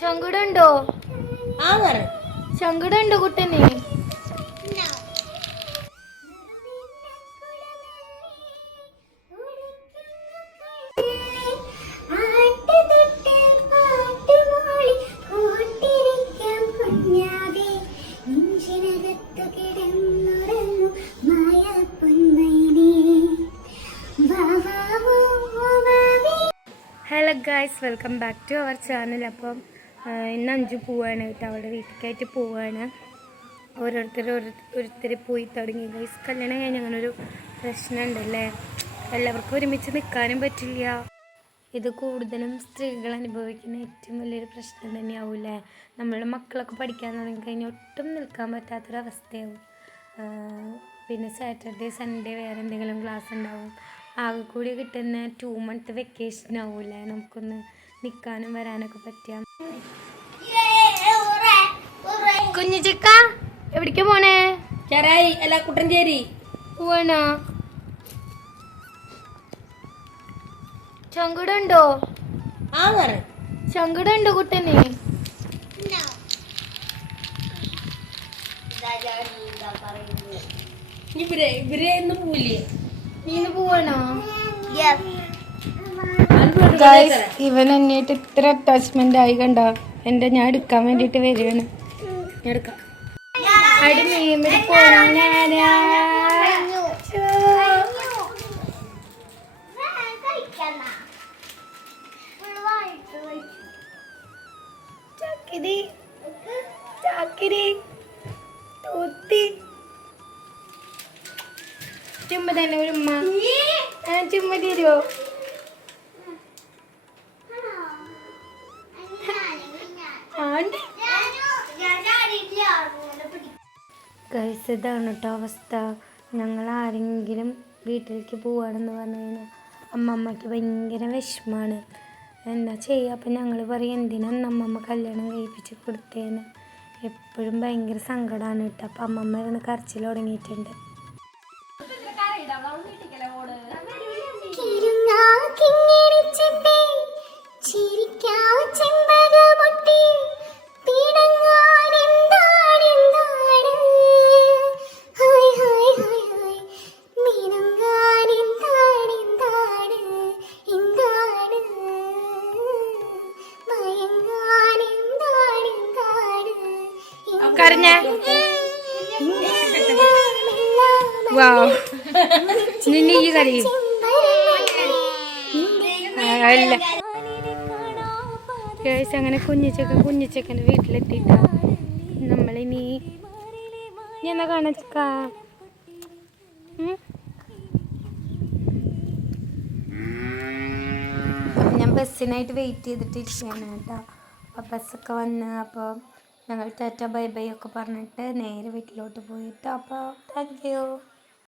ചങ്കുടുണ്ടോ ആ പറ. ചങ്കുടുണ്ടോ കുട്ടന്? Hello guys welcome back to our channel അപ്പം ഇന്ന് അഞ്ചു പോവാണ് കേട്ടോ. അവളുടെ വീട്ടിലേക്കായിട്ട് പോവാണ്. ഓരോരുത്തർ ഓരോരുത്തർ പോയി തുടങ്ങി. ഗൈസ് കല്യാണം കഴിഞ്ഞ് അങ്ങനെ ഒരു പ്രശ്നമുണ്ടല്ലേ? എല്ലാവർക്കും ഒരുമിച്ച് നിൽക്കാനും പറ്റില്ല. ഇത് കൂടുതലും സ്ത്രീകൾ അനുഭവിക്കുന്ന ഏറ്റവും വലിയൊരു പ്രശ്നം തന്നെയാവൂലേ നമ്മളുടെ മക്കളൊക്കെ പഠിക്കാൻ തുടങ്ങി കഴിഞ്ഞാൽ ഒട്ടും നിൽക്കാൻ പറ്റാത്തൊരവസ്ഥയാവും. പിന്നെ സാറ്റർഡേ സൺഡേ വേറെ എന്തെങ്കിലും ക്ലാസ് ഉണ്ടാവും. ആകെ കൂടി കിട്ടുന്ന ടു മന്ത് വെക്കേഷൻ ആവൂലേ നമുക്കൊന്ന് നിൽക്കാനും വരാനൊക്കെ പറ്റിയ കുഞ്ഞു ചിക്ക എവിടേക്ക് പോണേ? ചെറായി അല്ല കുട്ടഞ്ചേരി പോവാണോ ചങ്കുടുണ്ടോ ആ പറ. ചങ്കുടുണ്ടോ കുട്ടനെ? ഇവരെ ഇവരെ ഇന്ന് പോവില്ലേ? നീ ഇന്ന് പോവാണോ? ഇവൻ എന്നിട്ട് ഇത്ര അറ്റാച്ച്മെന്റ് ആയി കണ്ട? എന്റെ ഞാൻ എടുക്കാൻ വേണ്ടിട്ട് വരികയാണ്. ചാക്കിരി. തന്നെ ഒരു ഉമ്മ. ചുമ്മ തരുമോ ഗൈസ് ഇതാണ് കേട്ടോ അവസ്ഥ. ഞങ്ങൾ ആരെങ്കിലും വീട്ടിലേക്ക് പോവാണെന്ന് പറഞ്ഞു കഴിഞ്ഞാൽ അമ്മമ്മയ്ക്ക് ഭയങ്കര വിഷമാണ്. എന്താ ചെയ്യുക അപ്പം ഞങ്ങൾ പറയും എന്തിനാണ് അമ്മമ്മ കല്യാണം കഴിപ്പിച്ച് കൊടുത്തേന്ന്? എപ്പോഴും ഭയങ്കര സങ്കടമാണ് കേട്ടോ. അപ്പം അമ്മമ്മ ഇരുന്ന് കരച്ചിൽ തുടങ്ങിയിട്ടുണ്ട്. കരഞ്ഞ? വാവ് നിന്നെ ഈ കരി അല്ല. കേസ് അങ്ങനെ കുഞ്ഞിച്ചക്കൻ കുഞ്ഞിച്ചക്കന്റെ വീട്ടിലെത്തിയിട്ടാ. നമ്മളിനി ഞാൻ എന്നാ കാണാ ഞാൻ ബസ്സിനായിട്ട് വെയിറ്റ് ചെയ്തിട്ടിരിക്കുകയാണ് കേട്ടോ. അപ്പോൾ ബസ്സൊക്കെ വന്ന് അപ്പോൾ ഞങ്ങൾ ടാറ്റ ബൈ ബൈ ഒക്കെ പറഞ്ഞിട്ട് നേരെ വീട്ടിലോട്ട് പോയിട്ട് അപ്പോൾ താങ്ക് യു.